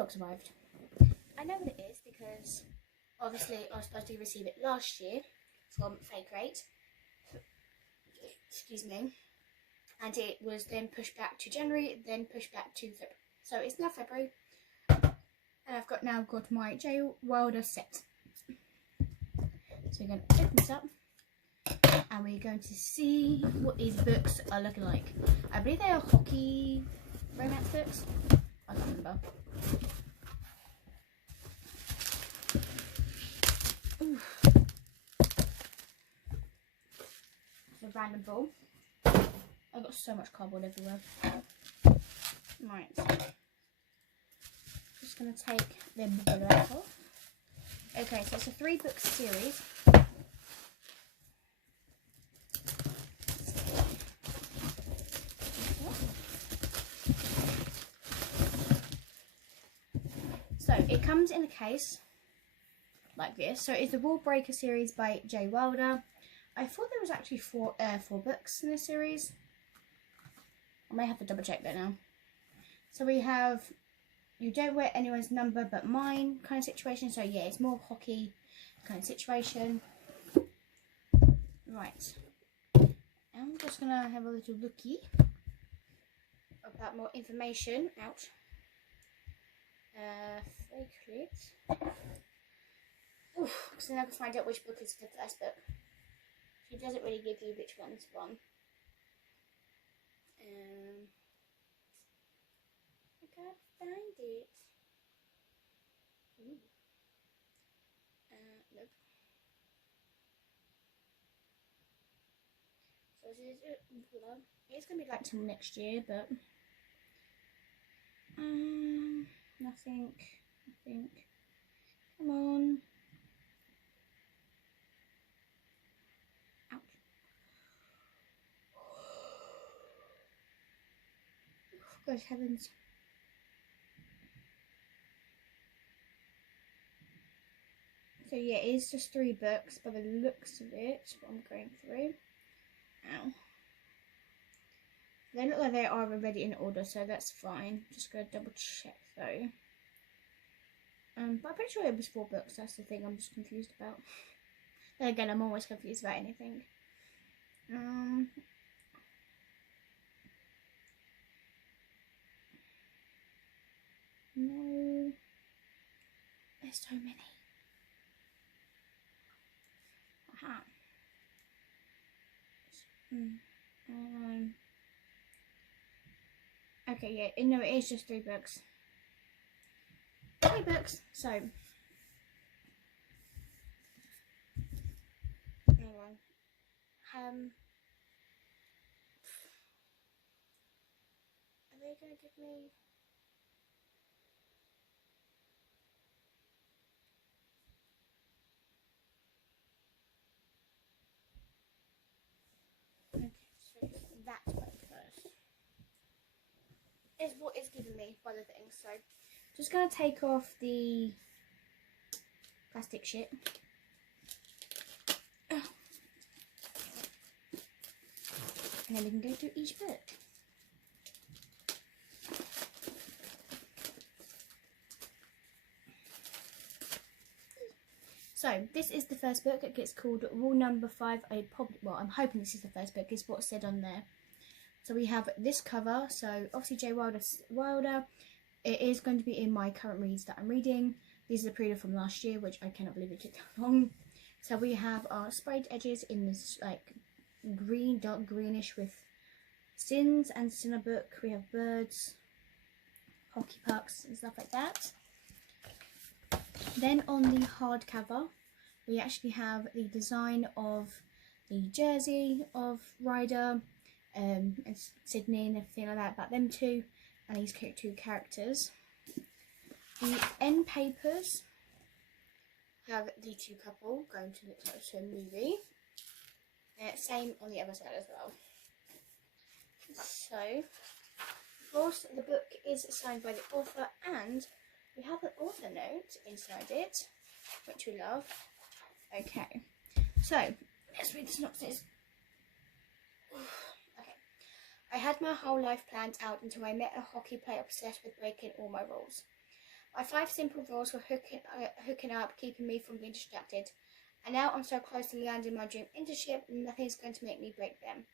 box arrived. I know what it is because obviously I was supposed to receive it last year from Faecrate. Excuse me. And it was then pushed back to January, then pushed back to February. So it's now February. And I've now got my J. Wilder set. So we're going to open this up. And we're going to see what these books are looking like. I believe they are hockey romance books. I can't remember. Oof. It's a random ball. I've got so much cardboard everywhere. Right. Just going to take the bubble out off. Okay, so it's a 3-book series. So it comes in a case like this. So it's the Wall Breaker series by J. Wilder. I thought there was actually four books in this series. I may have to double check that now. So we have You Don't Wear Anyone's Number But Mine kind of situation. So yeah, it's more hockey kind of situation. Right. I'm just going to have a little looky about more information out. Faecrate. Oof, because then I can find out which book is the first book. She doesn't really give you which one's one. I can't find it. Ooh. Nope. So it's gonna be like till next year, but nothing. Come on. Ouch. Oh, God heavens. So yeah, it is just 3 books by the looks of it, what I'm going through. Ow. They look like they are already in order, so that's fine. Just gonna double check though. But I'm pretty sure it was 4 books, that's the thing I'm just confused about. Then again, I'm always confused about anything. No. There's so many. Aha. Okay, yeah, no, it is just 3 books. 3 books, so. Hang on. Are they going to give me. Okay, so that one first. Is what it's giving me by the thing, so. Just going to take off the plastic shit. And then we can go through each book. So this is the first book. It gets called Rule Number 5. Well, I'm hoping this is the first book. Is what's said on there. So we have this cover. So obviously J. Wilder. It is going to be in my current reads that I'm reading. These are the pre-order from last year, which I cannot believe it took that long. So we have our sprayed edges in this like green, dark greenish with Sins and Cinnabook. We have birds, hockey pucks and stuff like that. Then on the hardcover, we actually have the design of the jersey of Ryder and Sydney and everything like that about them two. And these 2 characters. The end papers have the 2 couple going to look like a movie. Same on the other side as well. So, of course, the book is signed by the author, and we have an author note inside it, which we love. Okay, so let's read the synopsis. I had my whole life planned out until I met a hockey player obsessed with breaking all my rules. My 5 simple rules for hooking up, keeping me from being distracted. And now I'm so close to landing my dream internship, nothing's going to make me break them.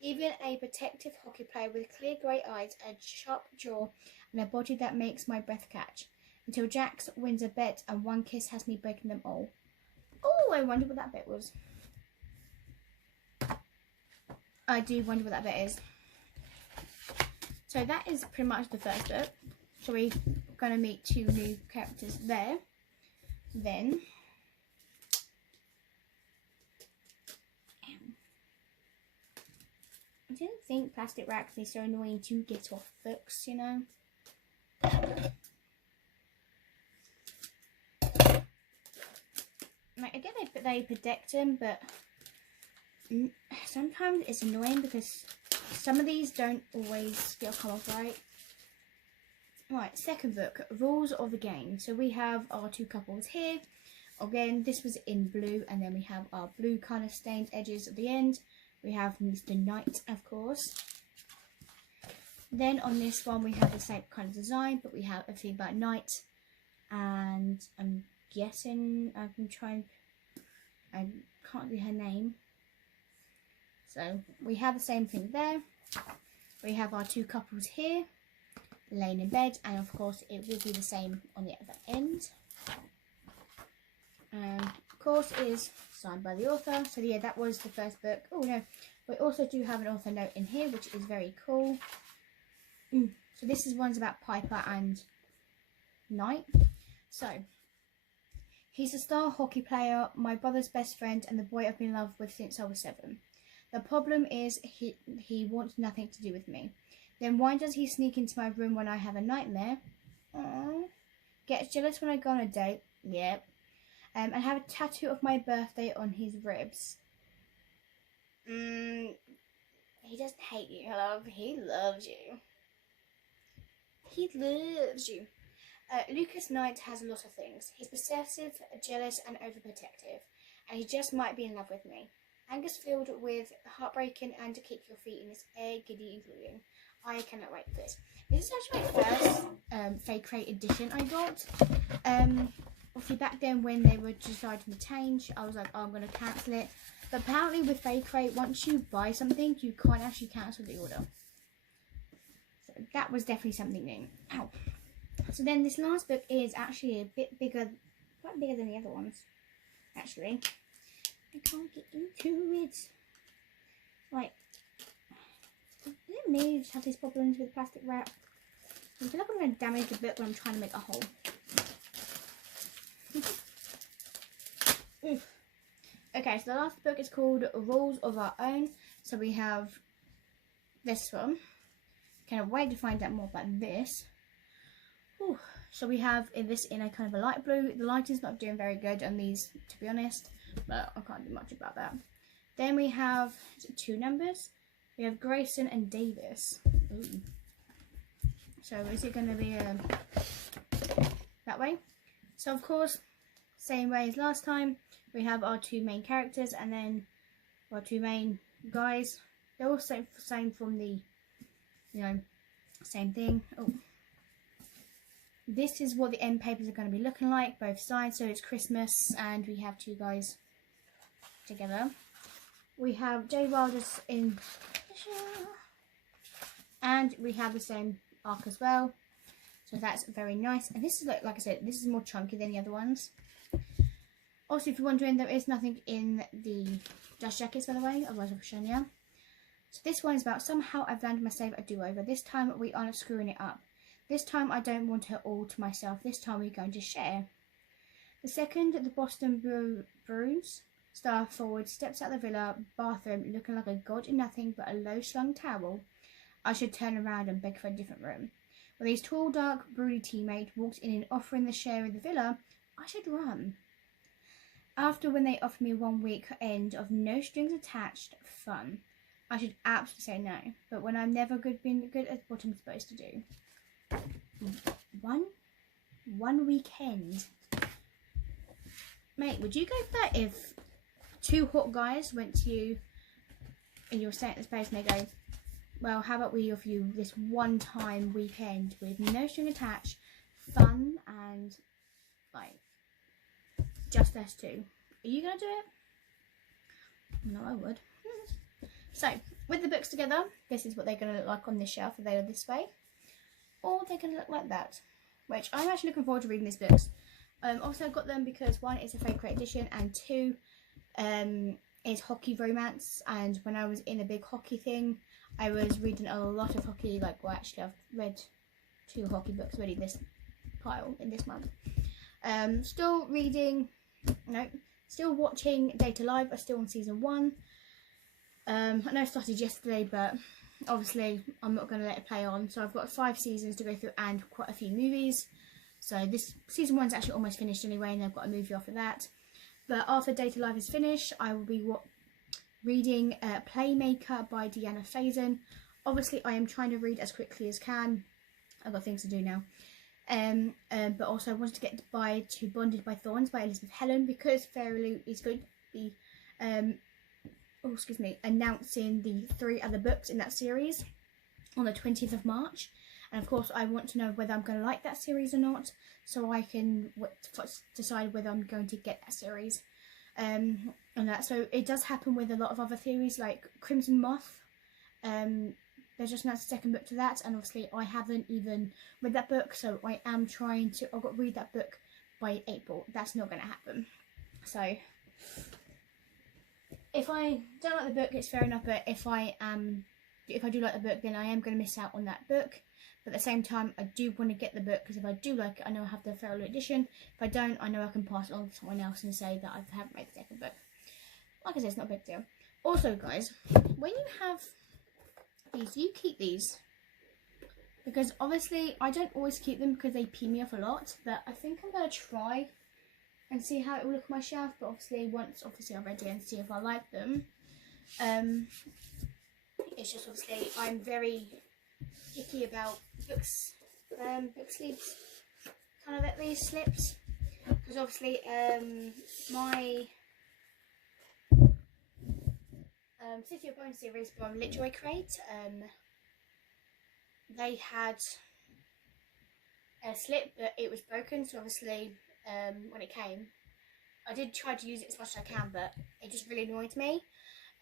Even a protective hockey player with clear grey eyes, a sharp jaw, and a body that makes my breath catch. Until Jax wins a bet and one kiss has me breaking them all. Oh, I wonder what that bit was. I do wonder what that bit is. So that is pretty much the first book. So we're going to meet 2 new characters there. Then I didn't think plastic wraps are so annoying to get off books, you know. Like, I get they protect them, but sometimes it's annoying because some of these don't always still come off right. Right, second book, Rules of the Game. So we have our 2 couples here. Again, this was in blue, and then we have our blue kind of stained edges at the end. We have Mr. Knight, of course. Then on this one, we have the same kind of design, but we have everything about Knight. And I'm guessing, I can't do her name. So we have the same thing there. We have our 2 couples here, laying in bed, and of course it will be the same on the other end. And of course it is signed by the author. So yeah, that was the first book. Oh no, we also do have an author note in here, which is very cool. So this is one's about Piper and Knight. So, he's a star hockey player, my brother's best friend, and the boy I've been in love with since I was 7. The problem is he wants nothing to do with me. Then why does he sneak into my room when I have a nightmare? Aww. Gets jealous when I go on a date. Yep. And have a tattoo of my birthday on his ribs. He doesn't hate you, love. He loves you. He loves you. Lucas Knight has a lot of things. He's possessive, jealous, and overprotective. And he just might be in love with me. Anger's filled with heartbreaking and to kick your feet in this air, giddy and gluing. I cannot wait for this. This is actually my first Faecrate edition I got. Obviously back then when they were deciding to change, I was like, oh, I'm going to cancel it. But apparently with Faecrate, once you buy something, you can't actually cancel the order. So that was definitely something new. Ow. So then this last book is actually a bit bigger, quite bigger than the other ones, actually. I can't get into it. Like, is it me just have these problems with plastic wrap? I feel like I'm going to damage the book when I'm trying to make a hole. Okay, so the last book is called Rules of Our Own. So we have this one. Can't wait to find out more about this. Ooh. So we have this in a kind of a light blue. The lighting's not doing very good on these, to be honest, but I can't do much about that. Then we have 2 numbers. We have Grayson and Davis. Ooh. So is it going to be that way? So of course, same way as last time. We have our 2 main characters, and then our 2 main guys. They're all same from the, you know, same thing. Oh. This is what the end papers are going to be looking like, both sides. So it's Christmas, and we have 2 guys together. We have J. Wilder's in, and we have the same arc as well. So that's very nice. And this is like I said, this is more chunky than the other ones. Also, if you're wondering, there is nothing in the dust jackets, by the way, otherwise I've shown you. So this one is about somehow I've landed myself a do-over. This time we aren't screwing it up. This time I don't want her all to myself. This time we're going to share. The second, the Boston Bruins star forward steps out the villa bathroom looking like a god in nothing but a low-slung towel. I should turn around and beg for a different room. When his tall, dark, broody teammate walks in and offering the share in the villa, I should run. After when they offered me 1 week end of no strings attached fun, I should absolutely say no. But when I've never been good at what I'm supposed to do. One weekend. Mate, would you go for that if 2 hot guys went to you and you're staying at this place and they go, well, how about we offer you this one-time weekend with no string attached, fun and like just us two. Are you gonna do it? No, I would. So with the books together, this is what they're gonna look like on this shelf. They are this way, or they're gonna look like that. Which I'm actually looking forward to reading these books. Also, I got them because one, it's a Faecrate edition, and two, is hockey romance. And when I was in a big hockey thing, I was reading a lot of hockey. Like, well, actually, I've read 2 hockey books already this pile in this month. Still reading, no, still watching Data Live. I'm still on season 1. I know I started yesterday, but obviously I'm not going to let it play on. So I've got 5 seasons to go through and quite a few movies. So this season 1's actually almost finished anyway, and I've got a movie after that. But after Data Live is finished, I will be reading Playmaker by Deanna Faison. Obviously, I am trying to read as quickly as can. I've got things to do now. But also I wanted to get to Bonded by Thorns by Elizabeth Helen, because Fairly is going to be announcing the 3 other books in that series on the 20th of March. And of course I want to know whether I'm going to like that series or not, so I can decide whether I'm going to get that series. And that, so it does happen with a lot of other theories, like Crimson Moth. There's just announced a 2nd book to that, and obviously I haven't even read that book, so I am trying to, I've got to read that book by April. That's not going to happen. So if I don't like the book, it's fair enough, but if I do like the book, then I am going to miss out on that book. But at the same time, I do want to get the book, because if I do like it, I know I have the Feral edition. If I don't, I know I can pass it on to someone else and say that I haven't read the 2nd book. Like I said, it's not a big deal. Also, guys, when you have these, you keep these, because obviously I don't always keep them because they pee me off a lot. But I think I'm going to try and see how it will look on my shelf. But obviously, once I've read it and see if I like them. It's just obviously I'm very picky about books, book sleeves, kind of at these slips, because obviously my City of Bones series from Faecrate, they had a slip, but it was broken, so obviously when it came, I did try to use it as much as I can, but it just really annoyed me.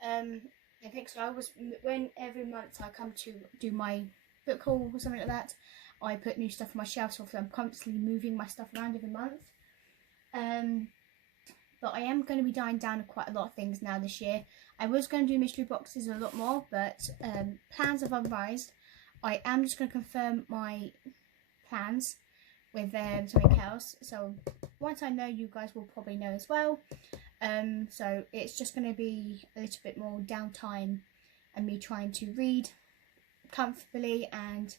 I think so. When every month I come to do my book haul or something like that, I put new stuff on my shelf, so I'm constantly moving my stuff around every month. But I am going to be dying down to quite a lot of things now this year. I was going to do mystery boxes a lot more, but plans have unrevised. I am just going to confirm my plans with something else. So once I know, you guys will probably know as well. So it's just going to be a little bit more downtime and me trying to read comfortably and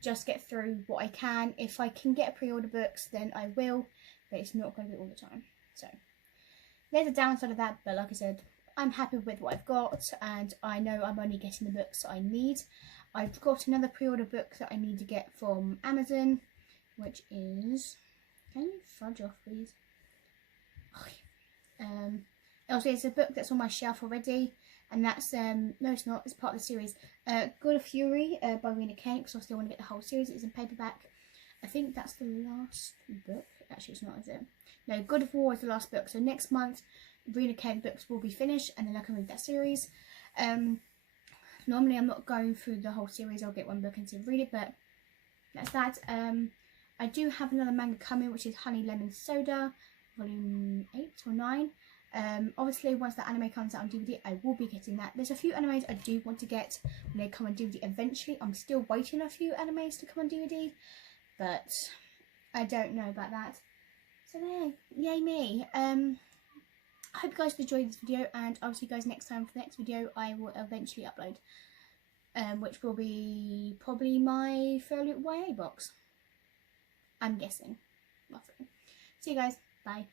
just get through what I can. If I can get pre-order books, then I will, but it's not going to be all the time. So there's a downside of that, but like I said, I'm happy with what I've got, and I know I'm only getting the books I need. I've got another pre-order book that I need to get from Amazon, which is, can you fudge off please? Also, it's a book that's on my shelf already, and that's no, it's not, it's part of the series, God of Fury by Rena Kane, because I still want to get the whole series. It's in paperback. I think that's the last book. Actually, it's not, is it? No, God of War is the last book. So next month, Rena Kane books will be finished, and then I can read that series. Normally I'm not going through the whole series. I'll get one book and to read it, but that's that. I do have another manga coming, which is Honey Lemon Soda, volume 8 or 9. Obviously once the anime comes out on DVD, I will be getting that. There's a few animes I do want to get when they come on DVD eventually. I'm still waiting a few animes to come on DVD, but I don't know about that. So there, yay me. I hope you guys enjoyed this video, and I'll see you guys next time for the next video I will eventually upload, which will be probably my Fairly YA box, I'm guessing. Roughly. See you guys, bye.